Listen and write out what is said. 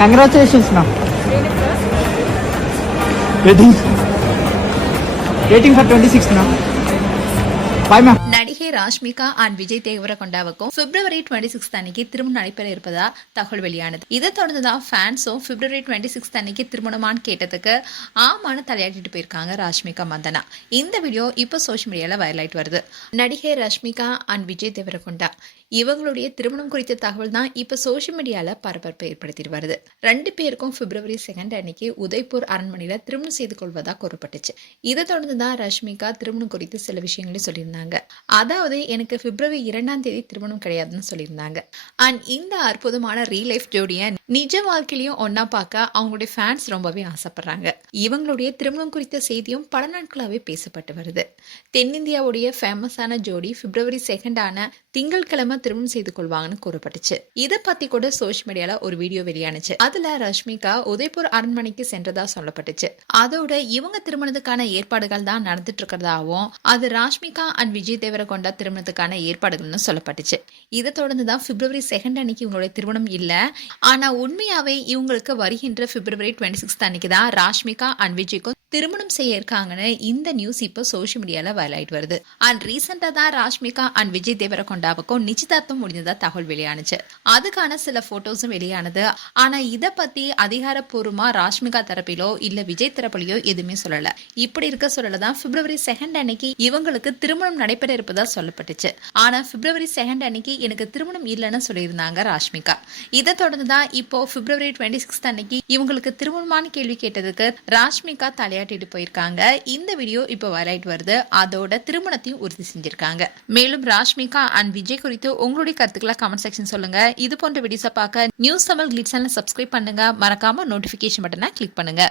Congratulations, ma'am. Waiting for 26th, ma'am. Bye, ma'am. நடிகை Rashmika and Vijay தேவரகொண்டாவுக்கும் பிப்ரவரி 26 அன்னைக்கு திருமணம் நடைபெற இருப்பதா தகவல் வெளியானது. இதை தொடர்ந்துதான் ஃபேன்ஸும் பிப்ரவரி 26 அன்னைக்கு திருமணமான்னு கேட்டதுக்கு ஆமான தலையாட்டிட்டு போயிருக்காங்க ராஷ்மிகா மந்தனா. இந்த வீடியோ இப்போ சோஷியல் மீடியால வைரல் ஆயிட்டு வருது. நடிகை ராஷ்மிகா அண்ட் விஜய் தேவரகொண்டா இவங்களுடைய திருமணம் குறித்த தகவல் தான் இப்ப சோஷியல் மீடியால பரபரப்பை ஏற்படுத்திட்டு வருது. 2 பேருக்கும் பிப்ரவரி 2 அன்னைக்கு உதய்பூர் அரண்மனையில திருமணம் செய்து கொள்வதா கூறப்பட்டுச்சு. இதை தொடர்ந்துதான் ரஷ்மிகா திருமணம் குறித்து சில விஷயங்களையும் சொல்லியிருந்தாங்க. அதாவது எனக்கு பிப்ரவரி 2ஆம் தேதி திருமணம் கிடையாதுன்னு சொல்லியிருந்தாங்க. அண்ட் இந்த அற்புதமான ரியல் லைஃப் ஜோடியை நிஜ வாழ்க்கையிலையும் ஒன்னா பார்க்க அவங்களுடைய ஃபேன்ஸ் ரொம்பவே ஆசைப்படுறாங்க. இவங்களுடைய திருமணம் குறித்த செய்தியும் பல நாட்களாவே பேசப்பட்டு வருது. தென்னிந்தியாவுடைய ஃபேமஸான ஜோடி பிப்ரவரி 2 திங்கட்கிழமை திருமணம் செய்து கொள்வாங்கன்னு கூறப்பட்டுச்சு. இதை பத்தி கூட சோஷியல் மீடியால ஒரு வீடியோ வெளியானுச்சு. அதுல ரஷ்மிகா உதய்பூர் அரண்மனைக்கு சென்றதா சொல்லப்பட்டுச்சு. அதோட இவங்க திருமணத்துக்கான ஏற்பாடுகள் தான் நடந்துட்டு இருக்கிறதாவும் அது ராஷ்மிகா அண்ட் விஜய் தேவரகொண்டா திருமணத்துக்கான ஏற்பாடுகள்னு சொல்லப்பட்டுச்சு. இதை தொடர்ந்துதான் பிப்ரவரி 2 அன்னைக்கு இவங்களுடைய திருமணம் இல்ல. ஆனா உண்மையாவே இவங்களுக்கு வருகின்ற பிப்ரவரி 26 அன்னைக்கு தான் ராஷ்மிகா அண்ட் விஜய்க்கும் திருமணம் செய்ய இருக்காங்கன்னு இந்த நியூஸ் இப்போ சோஷியல் மீடியால வைரல் ஆயிட்டு வருது. அண்ட் ரீசெண்டா தான் ராஷ்மிகா அண்ட் விஜய் தேவரகொண்டாவுக்கும் நிச்சயதார்த்தம் முடிஞ்சதா தகவல் வெளியானுச்சு. அதுக்கான சில போட்டோஸும் வெளியானது. ஆனா இத பத்தி அதிகாரப்பூர்வமா ராஷ்மிகா தரப்பிலோ இல்ல விஜய் தரப்பிலையோ எதுவுமே சொல்லல. இப்படி இருக்க சொல்லதான் பிப்ரவரி 2 அன்னைக்கு இவங்களுக்கு திருமணம் நடைபெற இருப்பதா சொல்லப்பட்டுச்சு. ஆனா பிப்ரவரி 2 அன்னைக்கு எனக்கு திருமணம் இல்லைன்னு சொல்லியிருந்தாங்க ராஷ்மிகா. இதை தொடர்ந்துதான் இப்போ பிப்ரவரி 26 அன்னைக்கு இவங்களுக்கு திருமணமான கேள்வி கேட்டதுக்கு ராஷ்மிகா தலையாட்டிட்டு போயிருக்காங்க. இந்த வீடியோ இப்போ வைரல் வருது. அதோட திருமணத்தையும் உறுதி செஞ்சிருக்காங்க. மேலும் ராஷ்மிகா அண்ட் விஜய் குறித்து உங்களுடைய கருத்துக்களை கமெண்ட் செக்ஷன் சொல்லுங்க. இது போன்ற வீடியோஸை பார்க்க நியூஸ் தமிழ் கிளிட்ஸ் சேனலை சப்ஸ்கிரைப் பண்ணுங்க. மறக்காம நோட்டிபிகேஷன் பட்டனை கிளிக் பண்ணுங்க.